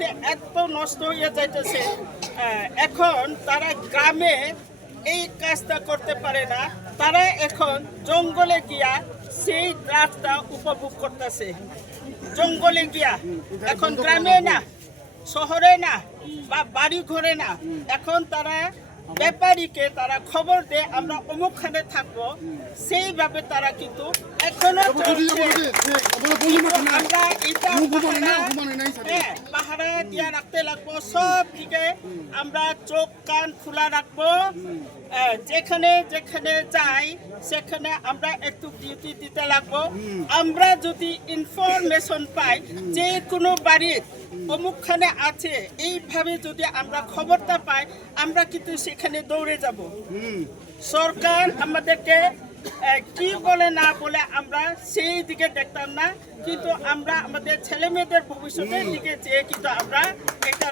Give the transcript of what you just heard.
পরিস্থিতি এত নষ্ট হয়ে যাইতেছে, এখন তারা গ্রামে এই কাজটা করতে পারে না, তারা এখন জঙ্গলে গিয়া সেই রাতটা উপভোগ করতেছে। জঙ্গলে গিয়া, এখন গ্রামে না, শহরে না, বা বাড়ি ঘরে না, এখন তারা ব্যাপারীকে তারা খবর দেয় আমরা অমুকখানে থাকবো, সেইভাবে তারা কিন্তু এখনো চলছে। আমরা এটা পাহারা দিয়া রাখতে লাগবো, সব দিকে আমরা চোখ কান খোলা রাখবো। যেখানে যেখানে যাই সেখানে আমরা একটু ডিউটি দিতে লাগবো। আমরা যদি ইনফরমেশন পাই যে কোনো বাড়ির অমুকখানে আছে, এইভাবে যদি আমরা খবরটা পাই, আমরা কিন্তু সেখানে দৌড়ে যাব। সরকার আমাদেরকে কি বলে না বলে আমরা সেই দিকে দেখতাম না, কিন্তু আমরা আমাদের ছেলে মেয়েদের ভবিষ্যতের দিকে চেয়ে কিন্তু আমরা এটা